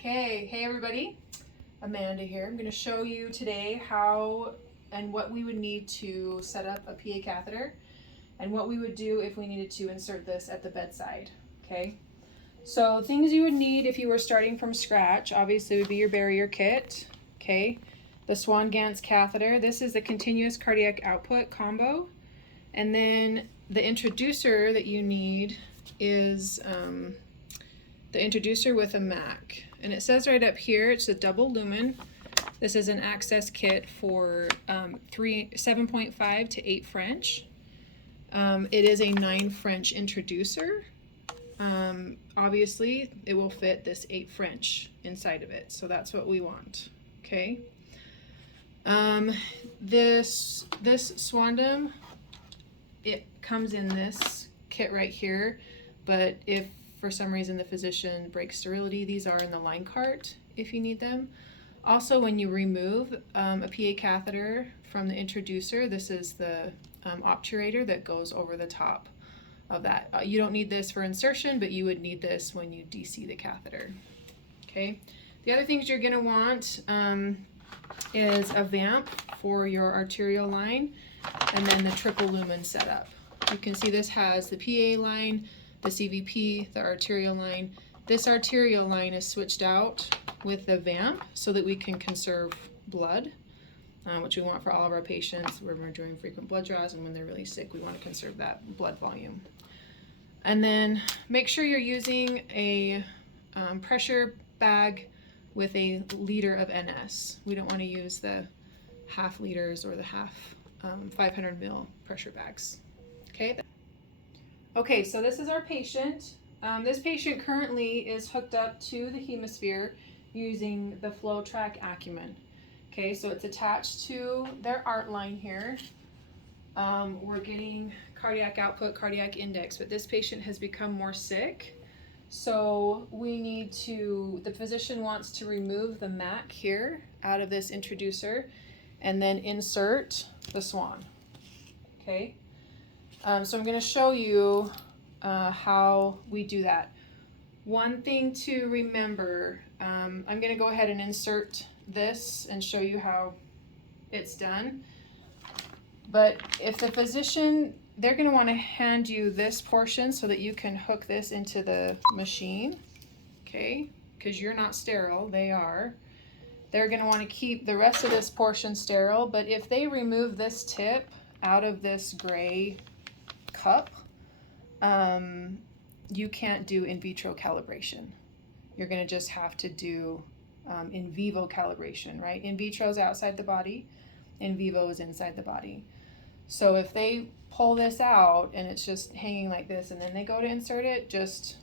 Okay, hey everybody, Amanda here. I'm going to show you today how and what we would need to set up a PA catheter and what we would do if we needed to insert this at the bedside. Okay, so things you would need if you were starting from scratch obviously would be your barrier kit. Okay, the swan-ganz catheter. This is the continuous cardiac output combo, and then the introducer that you need is the introducer with a MAC. And it says right up here, it's a double lumen. This is an access kit for 7.5 to 8 French. It is a 9 French introducer. Obviously, it will fit this 8 French inside of it. So that's what we want, okay? This Swandam, it comes in this kit right here, but if for some reason the physician breaks sterility, these are in the line cart if you need them. Also, when you remove a PA catheter from the introducer, this is the obturator that goes over the top of that. You don't need this for insertion, but you would need this when you DC the catheter. Okay. The other things you're going to want is a vamp for your arterial line, and then the triple lumen setup. You can see this has the PA line, the CVP, the arterial line. This arterial line is switched out with the vamp so that we can conserve blood, which we want for all of our patients when we're doing frequent blood draws, and when they're really sick, we want to conserve that blood volume. And then make sure you're using a pressure bag with a liter of NS. We don't want to use the half liters or the half 500 ml pressure bags. Okay. Okay, so this is our patient. This patient currently is hooked up to the Hemosphere using the flowtrack Acumen. Okay, so it's attached to their art line here. We're getting cardiac output, cardiac index, but this patient has become more sick. So the physician wants to remove the MAC here out of this introducer and then insert the swan. Okay. So I'm going to show you how we do that. One thing to remember, I'm going to go ahead and insert this and show you how it's done. But if the physician, they're going to want to hand you this portion so that you can hook this into the machine, okay? Because you're not sterile, they are. They're going to want to keep the rest of this portion sterile, but if they remove this tip out of this gray cup, you can't do in vitro calibration. You're going to just have to do in vivo calibration, right? In vitro is outside the body, in vivo is inside the body. So if they pull this out and it's just hanging like this and then they go to insert it, just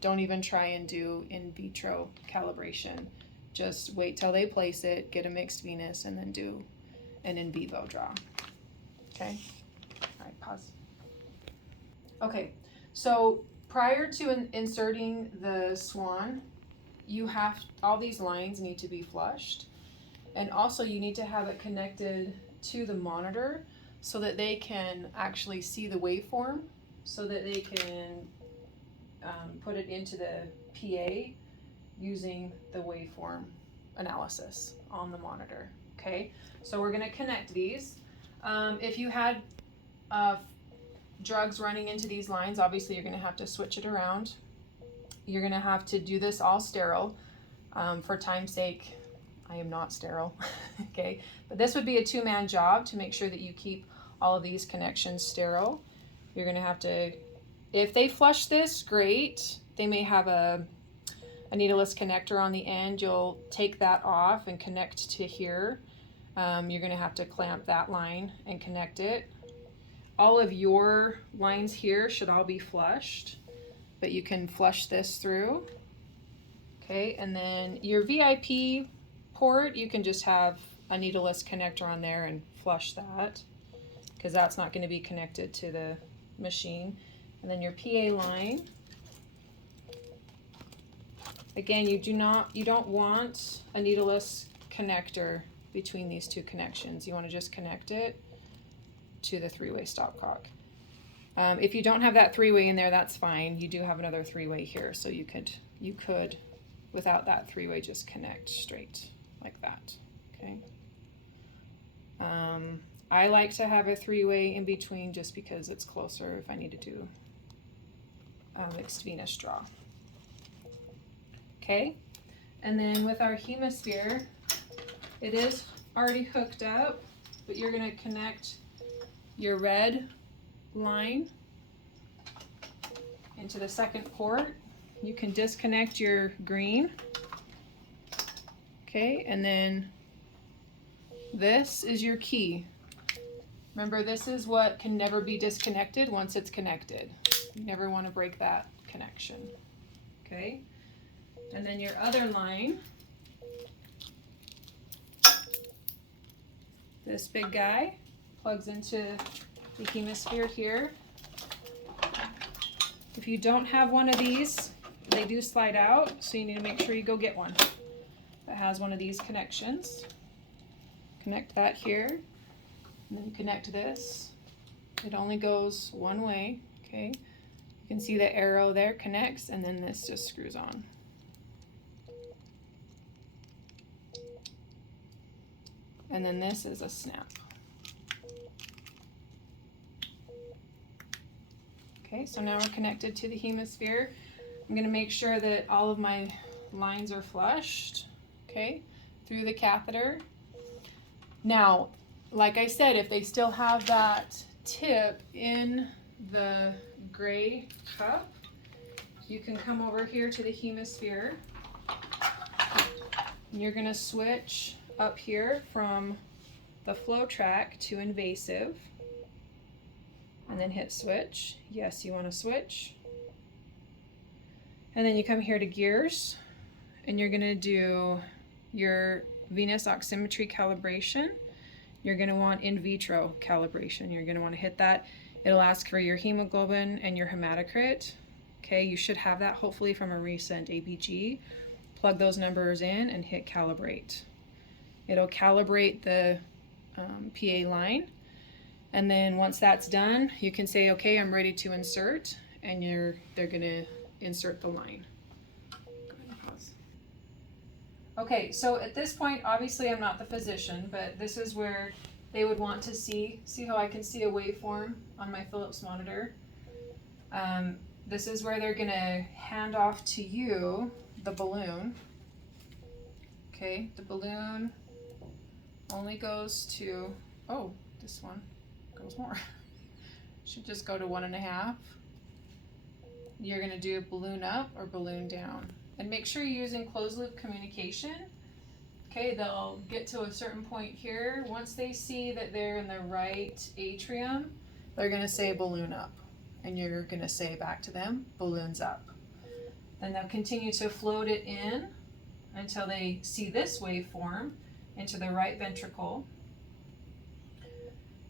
don't even try and do in vitro calibration. Just wait till they place it, get a mixed venous, and then do an in vivo draw. Okay? All right, pause. Okay, so prior to inserting the swan, all these lines need to be flushed, and also you need to have it connected to the monitor so that they can actually see the waveform, so that they can put it into the PA using the waveform analysis on the monitor. Okay, so we're going to connect these. If you had drugs running into these lines, obviously you're going to have to switch it around. You're going to have to do this all sterile. For time's sake, I am not sterile. Okay, but this would be a 2-man job to make sure that you keep all of these connections sterile. You're going to have to, if they flush this, great. They may have a needleless connector on the end. You'll take that off and connect to here. You're going to have to clamp that line and connect it. All of your lines here should all be flushed, but you can flush this through. Okay, and then your VIP port, you can just have a needleless connector on there and flush that, because that's not going to be connected to the machine. And then your PA line. Again, you don't want a needleless connector between these two connections. You want to just connect it to the 3-way stopcock. If you don't have that 3-way in there, that's fine. You do have another 3-way here, so you could without that three-way, just connect straight like that, okay? I like to have a three-way in between just because it's closer if I need to do mixed venous draw. Okay, and then with our Hemosphere, it is already hooked up, but you're going to connect your red line into the second port. You can disconnect your green. Okay, and then this is your key. Remember, this is what can never be disconnected once it's connected. You never want to break that connection. Okay, and then your other line, this big guy, plugs into the Hemosphere here. If you don't have one of these, they do slide out, so you need to make sure you go get one that has one of these connections. Connect that here, and then connect this. It only goes one way, okay? You can see the arrow there connects, and then this just screws on. And then this is a snap. Okay, so now we're connected to the Hemosphere. I'm going to make sure that all of my lines are flushed, okay, through the catheter. Now, like I said, if they still have that tip in the gray cup, you can come over here to the Hemosphere, and you're going to switch up here from the flowtrack to invasive, and then hit switch. Yes, you want to switch. And then you come here to gears, and you're going to do your venous oximetry calibration. You're going to want in vitro calibration. You're going to want to hit that. It'll ask for your hemoglobin and your hematocrit. Okay, you should have that hopefully from a recent ABG. Plug those numbers in and hit calibrate. It'll calibrate the PA line. And then once that's done, you can say, okay, I'm ready to insert, and they're going to insert the line. Go ahead and pause. Okay, so at this point, obviously I'm not the physician, but this is where they would want to see how I can see a waveform on my Philips monitor. This is where they're going to hand off to you the balloon. Okay, the balloon only goes to, oh, this one goes more. Should just go to 1.5. You're going to do balloon up or balloon down. And make sure you're using closed loop communication. Okay, they'll get to a certain point here. Once they see that they're in the right atrium, they're going to say balloon up. And you're going to say back to them, balloons up. Then they'll continue to float it in until they see this waveform into the right ventricle.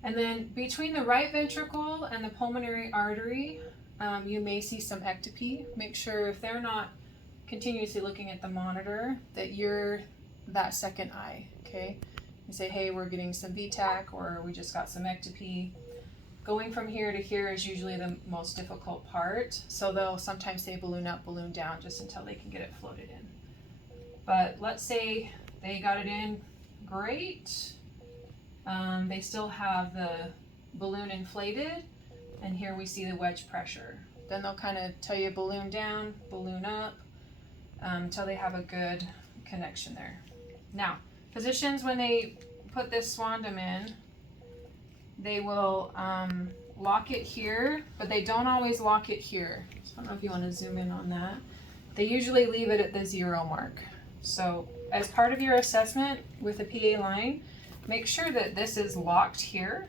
And then between the right ventricle and the pulmonary artery, you may see some ectopy. Make sure if they're not continuously looking at the monitor that you're that second eye, okay? You say, hey, we're getting some VTAC, or we just got some ectopy. Going from here to here is usually the most difficult part, so they'll sometimes say balloon up, balloon down, just until they can get it floated in. But let's say they got it in, great. They still have the balloon inflated, and here we see the wedge pressure. Then they'll kind of tell you balloon down, balloon up, until they have a good connection there. Now, physicians, when they put this swan-gas in, they will lock it here, but they don't always lock it here. So I don't know if you want to zoom in on that. They usually leave it at the 0 mark. So as part of your assessment with the PA line, make sure that this is locked here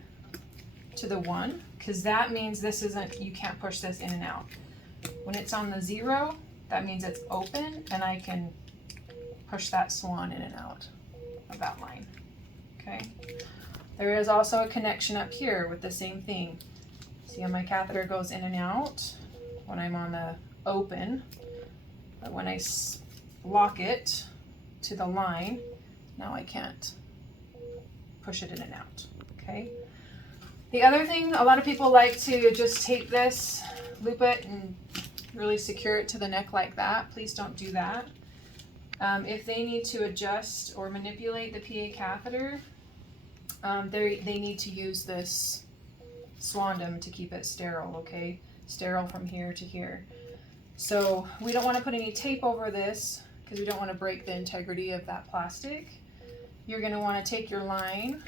to the 1, because that means this isn't, you can't push this in and out. When it's on the 0, that means it's open, and I can push that swan in and out of that line, okay? There is also a connection up here with the same thing. See how my catheter goes in and out when I'm on the open, but when I lock it to the line, now I can't push it in and out, okay? The other thing, a lot of people like to just take this, loop it, and really secure it to the neck like that. Please don't do that. If they need to adjust or manipulate the PA catheter, they need to use this swan-gas to keep it sterile, okay? Sterile from here to here. So we don't want to put any tape over this because we don't want to break the integrity of that plastic. You're going to want to take your line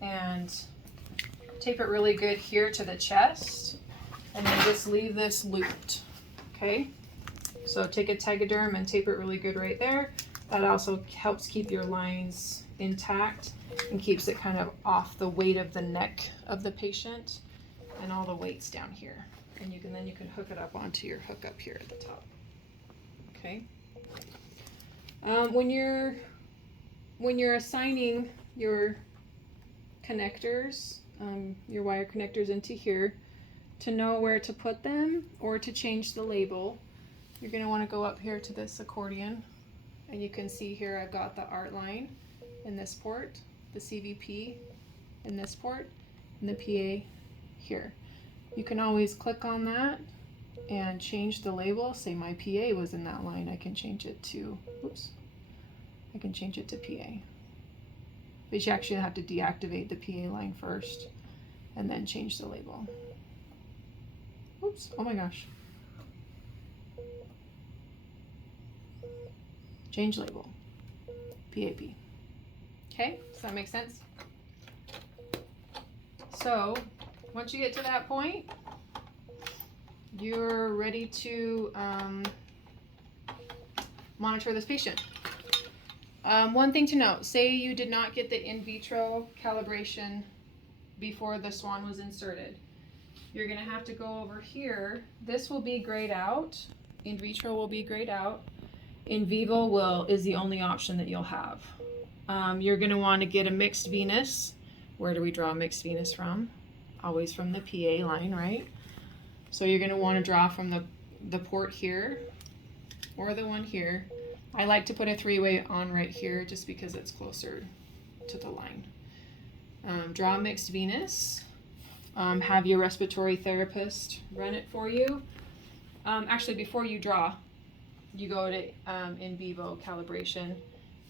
and tape it really good here to the chest, and then just leave this looped, okay? So take a tegaderm and tape it really good right there. That also helps keep your lines intact and keeps it kind of off the weight of the neck of the patient, and all the weight's down here. And you can hook it up onto your hookup here at the top. Okay. When you're assigning your connectors, your wire connectors into here, to know where to put them or to change the label, you're going to want to go up here to this accordion, and you can see here I've got the art line in this port, the CVP in this port, and the PA here. You can always click on that and change the label. Say my PA was in that line, I can change it to, oops, I can change it to PA. But you actually have to deactivate the PA line first and then change the label. Oops, oh my gosh. Change label, PAP. Okay, does that make sense? So once you get to that point, you're ready to monitor this patient. One thing to note, say you did not get the in vitro calibration before the swan was inserted. You're going to have to go over here. This will be grayed out. In vitro will be grayed out. In vivo is the only option that you'll have. You're going to want to get a mixed venous. Where do we draw a mixed venous from? Always from the PA line, right? So you're going to want to draw from the port here or the one here. I like to put a 3-way on right here just because it's closer to the line. Draw a mixed venous. Have your respiratory therapist run it for you. Actually, before you draw, you go to in vivo calibration.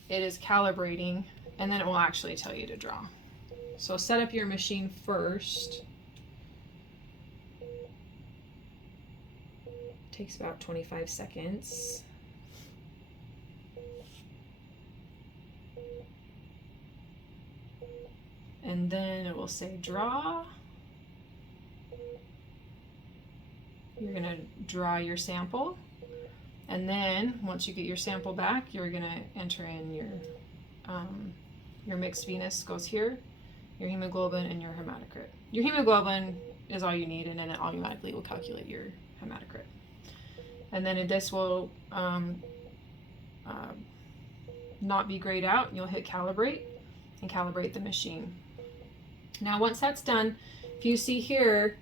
It is calibrating, and then it will actually tell you to draw. So set up your machine first. Takes about 25 seconds. And then it will say draw. You're going to draw your sample. And then once you get your sample back, you're going to enter in your mixed venous goes here, your hemoglobin, and your hematocrit. Your hemoglobin is all you need, and then it automatically will calculate your hematocrit. And then this will not be grayed out. You'll hit calibrate and calibrate the machine. Now once that's done, if you see here,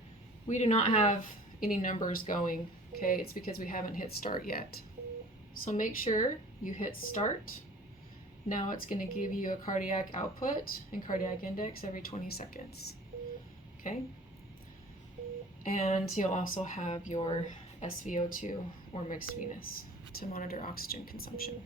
we do not have any numbers going, okay? It's because we haven't hit start yet. So make sure you hit start. Now it's going to give you a cardiac output and cardiac index every 20 seconds, okay? And you'll also have your SVO2 or mixed venous to monitor oxygen consumption.